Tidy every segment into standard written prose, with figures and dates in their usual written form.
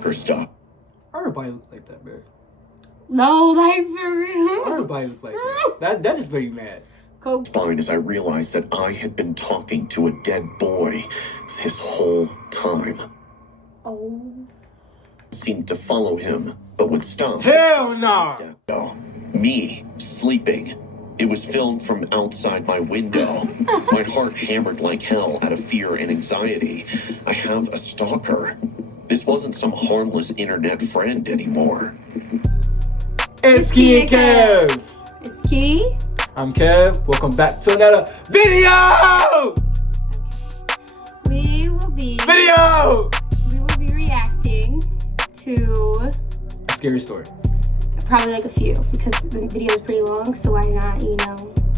stalker stuff. Everybody look like that, man. No, like for real. Everybody look like that. That just made me mad. Go. Spine as I realized that I had been talking to a dead boy this whole time. Oh. Seemed to follow him, but would stop. Hell no! Me sleeping. It was filmed from outside my window. My heart hammered like hell out of fear and anxiety. I have a stalker. This wasn't some harmless internet friend anymore. It's Ke and Kev. It's Ke. I'm Kev. Welcome back to another video. We will be reacting to a scary story. Probably like a few because the video is pretty long, so why not,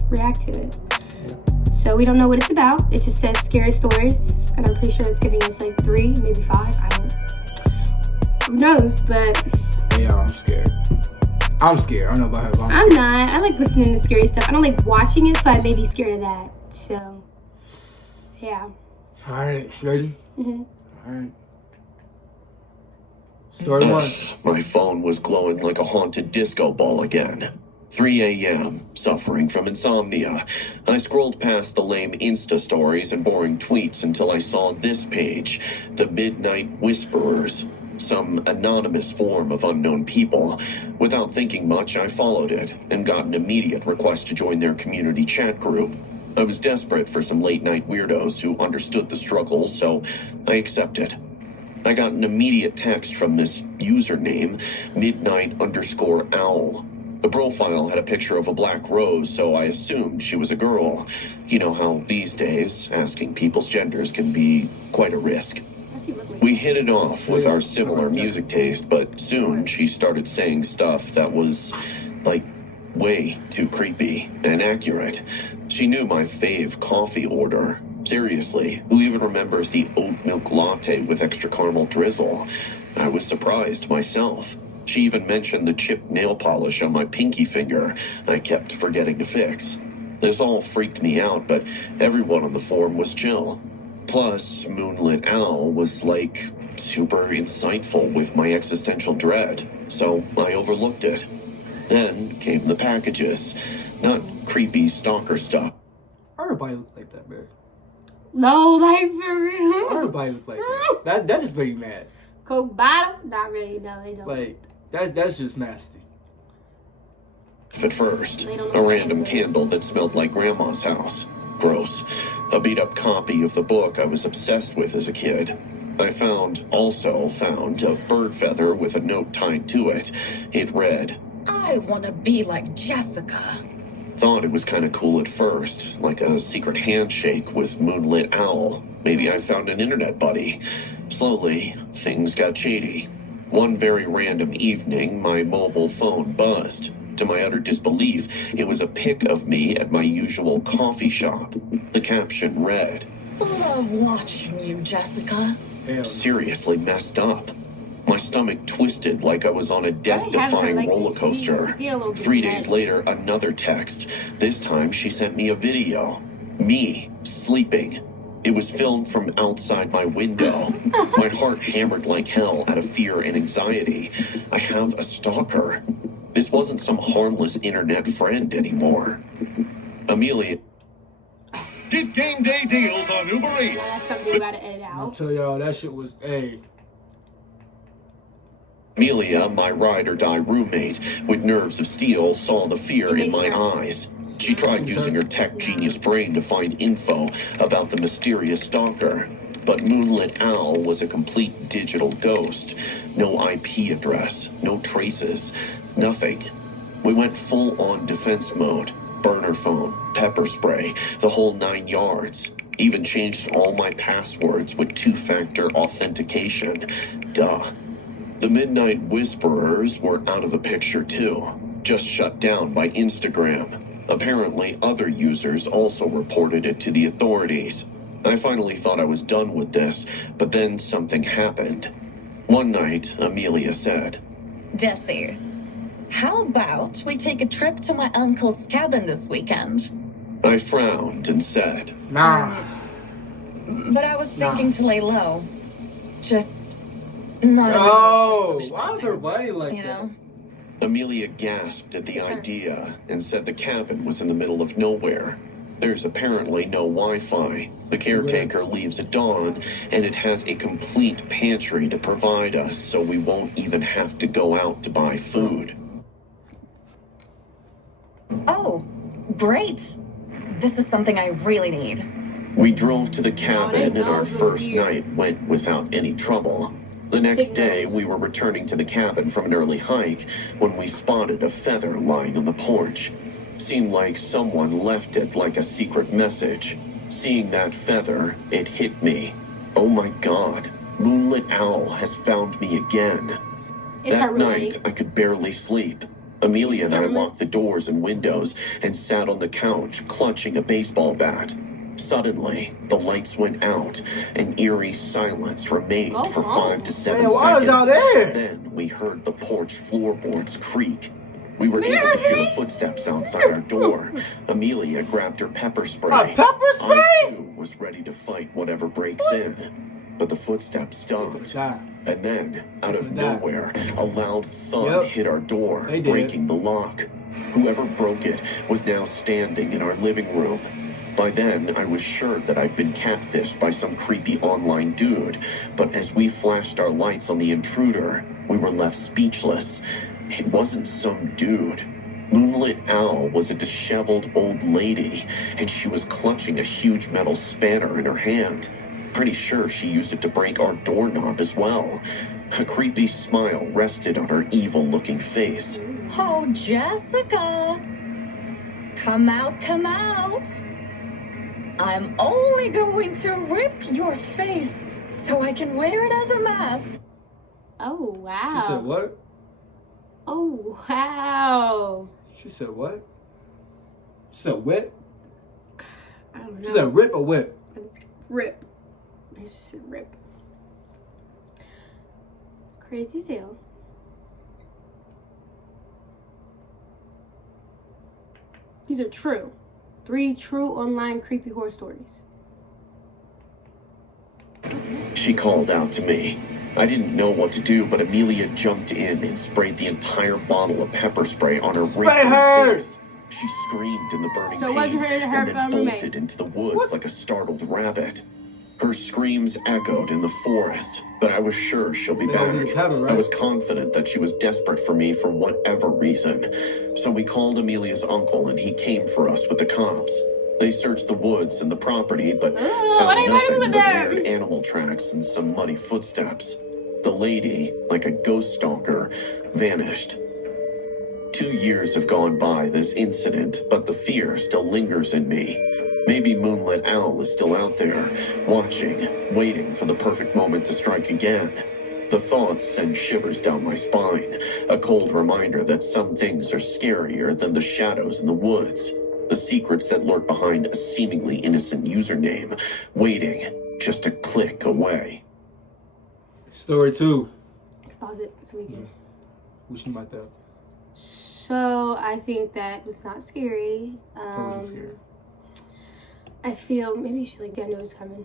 react to it? Yeah. So we don't know what it's about. It just says scary stories, and I'm pretty sure it's giving us like 3, maybe 5. Who knows? But hey, y'all, I'm scared. I don't know about her. I'm not. I like listening to scary stuff. I don't like watching it, so I may be scared of that. So, yeah. All right, ready? Mm-hmm. All right. Story 1. My phone was glowing like a haunted disco ball again. 3 a.m., suffering from insomnia. I scrolled past the lame Insta stories and boring tweets until I saw this page, The Midnight Whisperers, some anonymous form of unknown people. Without thinking much, I followed it and got an immediate request to join their community chat group. I was desperate for some late-night weirdos who understood the struggle, so I accepted. I got an immediate text from this username, midnight_owl. The profile had a picture of a black rose, so I assumed she was a girl. You know how these days, asking people's genders can be quite a risk. We hit it off with our similar music taste, but soon she started saying stuff that was, like, way too creepy and accurate. She knew my fave coffee order. Seriously, who even remembers the oat milk latte with extra caramel drizzle? I was surprised myself. She even mentioned the chipped nail polish on my pinky finger I kept forgetting to fix. This all freaked me out, but everyone on the forum was chill. Plus, Moonlit Owl was, like, super insightful with my existential dread, so I overlooked it. Then came the packages. Not creepy stalker stuff. Everybody look like that, man. No, like for real. Everybody look like that. That just made me mad. Coke bottle? Not really. No, they don't. Like that's just nasty. At first, a random candle that smelled like Grandma's house. Gross. A beat-up copy of the book I was obsessed with as a kid. I also found a bird feather with a note tied to it. It read, "I want to be like Jessica." Thought it was kind of cool at first, like a secret handshake with Moonlit Owl. Maybe I found an internet buddy. Slowly, things got shady. One very random evening, my mobile phone buzzed. To my utter disbelief, it was a pic of me at my usual coffee shop. The caption read, "Love watching you, Jessica." Seriously messed up. My stomach twisted like I was on a death-defying roller coaster. 3 days later, another text. This time, she sent me a video. Me sleeping. It was filmed from outside my window. My heart hammered like hell out of fear and anxiety. I have a stalker. This wasn't some harmless internet friend anymore. Amelia. Get game day deals on Uber Eats. That's something you gotta edit out. I'll tell y'all, that shit was Amelia, my ride-or-die roommate, with nerves of steel, saw the fear in my eyes. She tried using her tech genius brain to find info about the mysterious stalker. But Moonlit Owl was a complete digital ghost. No IP address, no traces, nothing. We went full-on defense mode. Burner phone, pepper spray, the whole 9 yards. Even changed all my passwords with 2-factor authentication. Duh. The Midnight Whisperers were out of the picture too, just shut down by Instagram. Apparently, other users also reported it to the authorities. I finally thought I was done with this, but then something happened. One night, Amelia said, "Jesse, how about we take a trip to my uncle's cabin this weekend?" I frowned and said, nah. But I was thinking to lay low. Just not No, a why is her body like you that? know? Amelia gasped at the It's her. idea and said the cabin was in the middle of nowhere. There's apparently no Wi-Fi. The caretaker leaves at dawn, and it has a complete pantry to provide us, so we won't even have to go out to buy food. Oh, great. This is something I really need. We drove to the cabin, and our nose look first weird. night went without any trouble. The next Big day, nose. we were returning to the cabin from an early hike when we spotted a feather lying on the porch. Seemed like someone left it like a secret message. Seeing that feather, it hit me. Oh my God, Moonlit Owl has found me again. It's her That roommate. night, I could barely sleep. Amelia and I Something? locked the doors and windows and sat on the couch, clutching a baseball bat. Suddenly, the lights went out, and eerie silence remained Go for home. 5 to 7 Man, why is y'all seconds. there? Then we heard the porch floorboards creak. We were able to hear footsteps outside our door. Amelia grabbed her pepper spray. A pepper spray? I, too, was ready to fight whatever breaks in. But the footsteps stopped. Die. And then, out of Die. nowhere, a loud thud Yep. hit our door, They did. breaking the lock. Whoever broke it was now standing in our living room. By then, I was sure that I'd been catfished by some creepy online dude, but as we flashed our lights on the intruder, we were left speechless. It wasn't some dude. Moonlit Owl was a disheveled old lady, and she was clutching a huge metal spanner in her hand. Pretty sure she used it to break our doorknob as well. A creepy smile rested on her evil-looking face. Oh, Jessica. Come out, come out. I'm only going to rip your face so I can wear it as a mask. Oh, wow. She said what? Oh, wow. She said what? She said whip? I don't know. She said rip or whip? Rip. She said rip. Crazy as hell. These are true. 3 true online creepy horror stories. She called out to me. I didn't know what to do, but Amelia jumped in and sprayed the entire bottle of pepper spray on her wrinkled her! face. She screamed in the burning So it wasn't pain her and then roommate. bolted into the woods like a startled rabbit. Her screams echoed in the forest, but I was sure she'll be They don't back. need a cabin, right? I was confident that she was desperate for me for whatever reason. So we called Amelia's uncle, and he came for us with the cops. They searched the woods and the property, but Ooh, found what are you nothing doing but there? weird animal tracks and some muddy footsteps. The lady, like a ghost stalker, vanished. 2 years have gone by this incident, but the fear still lingers in me. Maybe Moonlit Owl is still out there, watching, waiting for the perfect moment to strike again. The thoughts send shivers down my spine, a cold reminder that some things are scarier than the shadows in the woods, the secrets that lurk behind a seemingly innocent username, waiting just a click away. Story 2. Pause it so we can. What you might think? So I think that was not scary. That wasn't scary. I feel maybe you should like I know it's coming.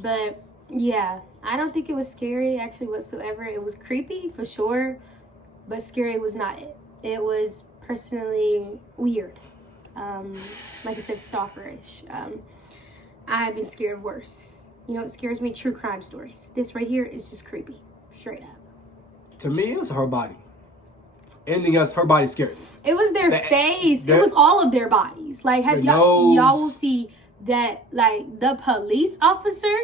But yeah, I don't think it was scary actually whatsoever. It was creepy for sure, but scary was not it. It was personally weird. Like I said, stalkerish. I've been scared worse. You know what scares me? True crime stories. This right here is just creepy. Straight up. To me, it was her body. Anything else, her body scared me. It was their face. It their- was all of their bodies. Like have Their y'all nose. will see that like the police officer.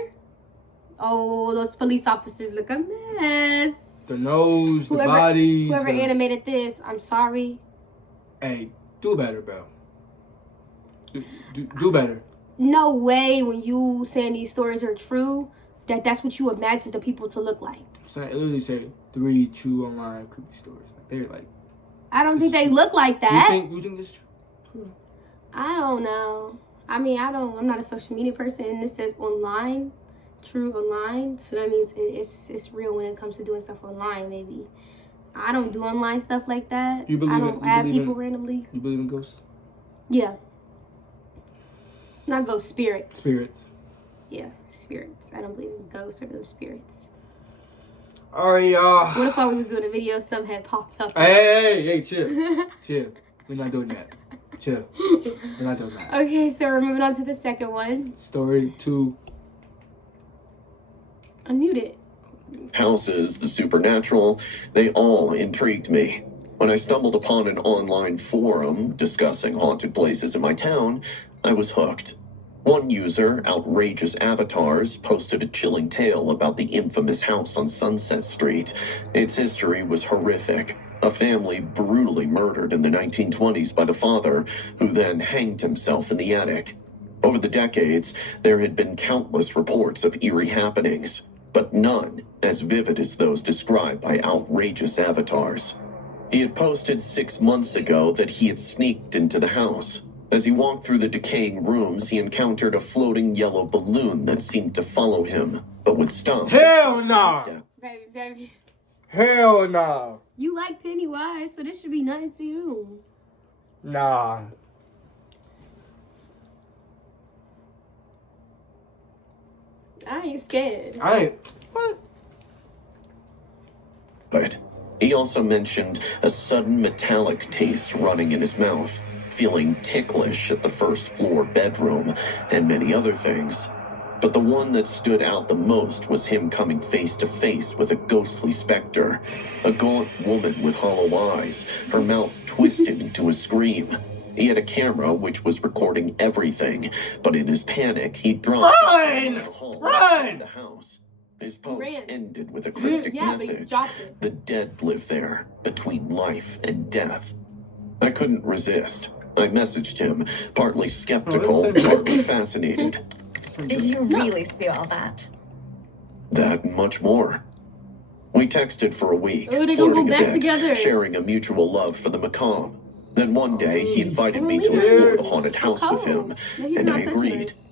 Oh, those police officers look a mess. The nose, Whoever- the bodies. Whoever animated this, I'm sorry. Hey, do better, bro. Do better. No way when you saying these stories are true that's what you imagine the people to look like. So it literally say 3 true online creepy stories. Like, they're like. I don't think they look like that. You think this is true? I don't know. I mean, I'm not a social media person, and this says online, true online. So that means it's real when it comes to doing stuff online. Maybe I don't do online stuff like that. You believe I in- don't you add believe people in- randomly. You believe in ghosts? Yeah. Not ghosts, spirits. Spirits. Yeah, spirits. I don't believe in ghosts or those spirits. Alright, y'all. What if while we was doing a video, some had popped up? Hey, chill. Chill. We're not doing that. Chill. We're not doing that. Okay, so we're moving on to the second one. Story 2. Unmute it. Houses, the supernatural, they all intrigued me. When I stumbled upon an online forum discussing haunted places in my town, I was hooked. One user, Outrageous Avatars, posted a chilling tale about the infamous house on Sunset Street. Its history was horrific. A family brutally murdered in the 1920s by the father, who then hanged himself in the attic. Over the decades, there had been countless reports of eerie happenings, but none as vivid as those described by Outrageous Avatars. He had posted 6 months ago that he had sneaked into the house. As he walked through the decaying rooms, he encountered a floating yellow balloon that seemed to follow him, but would stop. Hell nah! Baby. Hell nah! You like Pennywise, so this should be nothing to you. Nah. I ain't scared. I ain't. What? But he also mentioned a sudden metallic taste running in his mouth, feeling ticklish at the first floor bedroom, and many other things. But the one that stood out the most was him coming face to face with a ghostly specter, a gaunt woman with hollow eyes, her mouth twisted into a scream. He had a camera which was recording everything, but in his panic, he dropped Run! the hall Run! of the house. His post Ran. ended with a cryptic Yeah, but you message. dropped it. The dead live there, between life and death. I couldn't resist. I messaged him, partly skeptical, Oh, that's it. partly fascinated. Did you really see all that? That and much more. We texted for a week, Oh, they gonna go flirting a back bit, together. sharing a mutual love for the macabre. Then one day, he invited me to Oh, explore the haunted house How with him, cold? No, he's and not I touching agreed. us.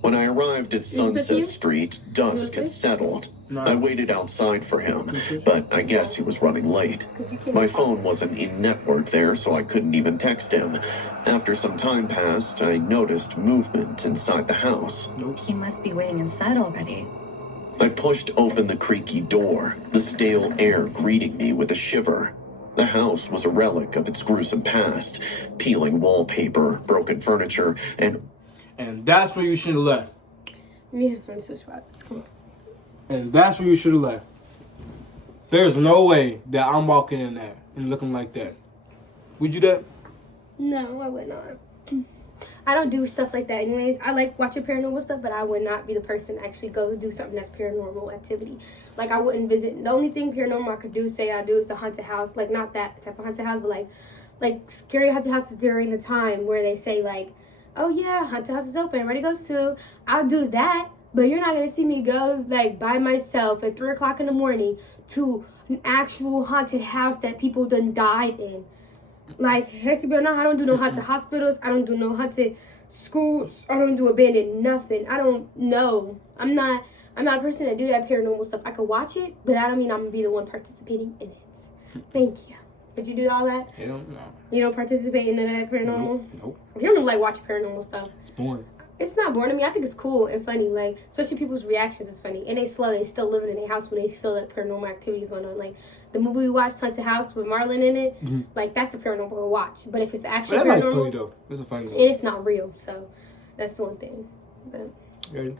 When I arrived at it touching you? Sunset Street, dusk had this? settled. No. I waited outside for him, but I guess he was running late. 'Cause you can't My pause phone it. wasn't in network there, so I couldn't even text him. After some time passed, I noticed movement inside the house. He must be waiting inside already. I pushed open the creaky door, the stale air greeting me with a shiver. The house was a relic of its gruesome past, peeling wallpaper, broken furniture, and And that's where you should have left. Me have fun switch spots. Come on. And that's where you should have left. There's no way that I'm walking in there and looking like that. Would you that? No, I would not. I don't do stuff like that anyways. I like watching paranormal stuff, but I would not be the person to actually go do something that's paranormal activity. Like, I wouldn't visit. The only thing paranormal I could do, say I do, is a haunted house. Like, not that type of haunted house, but like scary haunted houses during the time where they say, like, oh yeah, haunted house is open, everybody goes to. I'll do that, but you're not going to see me go, like, by myself at 3 o'clock in the morning to an actual haunted house that people done died in. Like, heck, no, I don't do no haunted hospitals. I don't do no haunted schools. I don't do abandoned nothing. I don't know. I'm not a person that do that paranormal stuff. I could watch it, but I don't mean I'm gonna be the one participating in it. Thank you. Would you do all that? Hell no. You don't participate in that paranormal? Nope. I don't really like watching paranormal stuff. It's boring. It's not boring to me. I think it's cool and funny. Like, especially people's reactions is funny. And they slow. They still living in their house when they feel that paranormal activity is going on. Like, the movie we watched, Haunted House, with Marlon in it, like, that's the paranormal we'll watch. But if it's the actual But that's like paranormal, funny though. It's a funny and though. it's not real. So, that's the one thing. But Ready?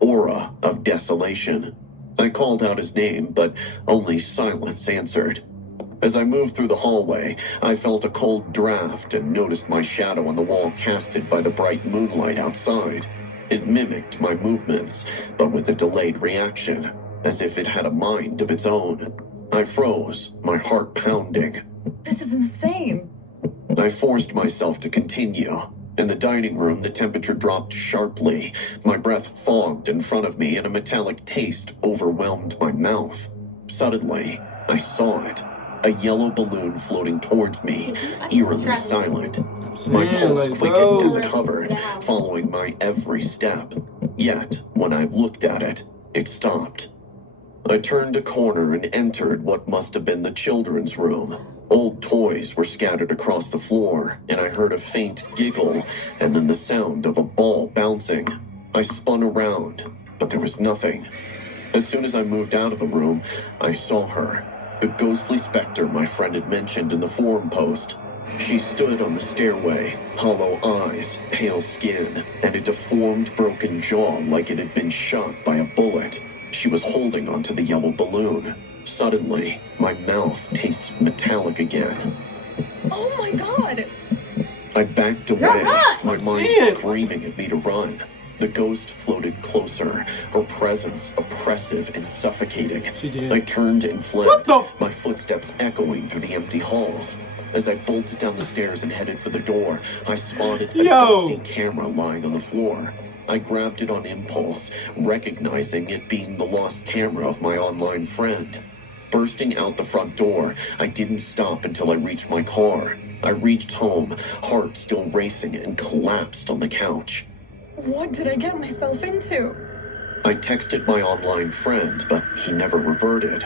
aura of desolation. I called out his name, but only silence answered. As I moved through the hallway, I felt a cold draft and noticed my shadow on the wall casted by the bright moonlight outside. It mimicked my movements, but with a delayed reaction, as if it had a mind of its own. I froze, my heart pounding. This is insane. I forced myself to continue. In the dining room, the temperature dropped sharply. My breath fogged in front of me, and a metallic taste overwhelmed my mouth. Suddenly, I saw it. A yellow balloon floating towards me, eerily silent. My saying, pulse like, quickened bro. as it hovered, following my every step. Yet, when I looked at it, it stopped. I turned a corner and entered what must have been the children's room. Old toys were scattered across the floor, and I heard a faint giggle, and then the sound of a ball bouncing. I spun around, but there was nothing. As soon as I moved out of the room, I saw her, the ghostly specter my friend had mentioned in the forum post. She stood on the stairway, hollow eyes, pale skin, and a deformed broken jaw like it had been shot by a bullet. She was holding onto the yellow balloon. Suddenly, my mouth tasted metallic again. Oh my god! I backed away, right. my I'm mind saying. screaming at me to run. The ghost floated closer, her presence oppressive and suffocating. She did. I turned and fled, What the- my footsteps echoing through the empty halls. As I bolted down the stairs and headed for the door, I spotted a Yo. dusty camera lying on the floor. I grabbed it on impulse, recognizing it being the lost camera of my online friend. Bursting out the front door, I didn't stop until I reached my car. I reached home, heart still racing, and collapsed on the couch. What did I get myself into? I texted my online friend, but he never reverted.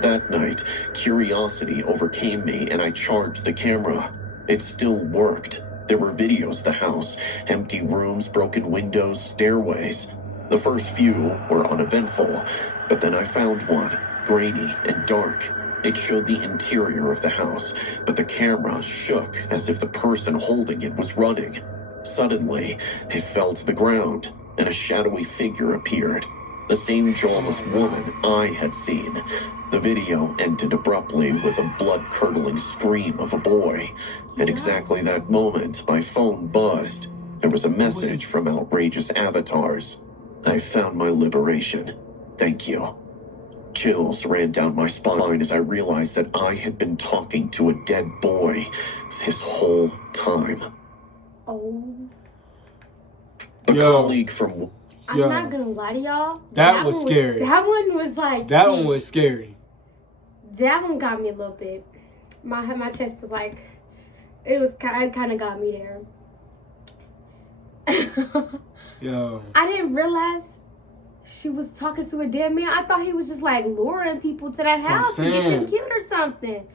That night, curiosity overcame me and I charged the camera. It still worked. There were videos of the house, empty rooms, broken windows, stairways. The first few were uneventful, but then I found one, grainy and dark. It showed the interior of the house, but the camera shook as if the person holding it was running. Suddenly, it fell to the ground, and a shadowy figure appeared. The same jawless woman I had seen. The video ended abruptly with a blood-curdling scream of a boy. At exactly that moment, my phone buzzed. There was a message from Outrageous Avatars. I found my liberation. Thank you. Chills ran down my spine as I realized that I had been talking to a dead boy this whole time. Oh. A Yo. colleague from... I'm Yo. not gonna lie to y'all. That was one scary. That one was like. That deep. one was scary. That one got me a little bit. My chest was like, it kind of got me there. Yo. I didn't realize she was talking to a dead man. I thought he was just like luring people to that That's what I'm house to get them saying. killed or something.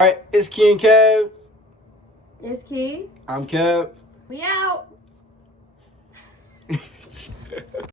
All right, it's Ke&Kev. It's Key. I'm Kev. We out.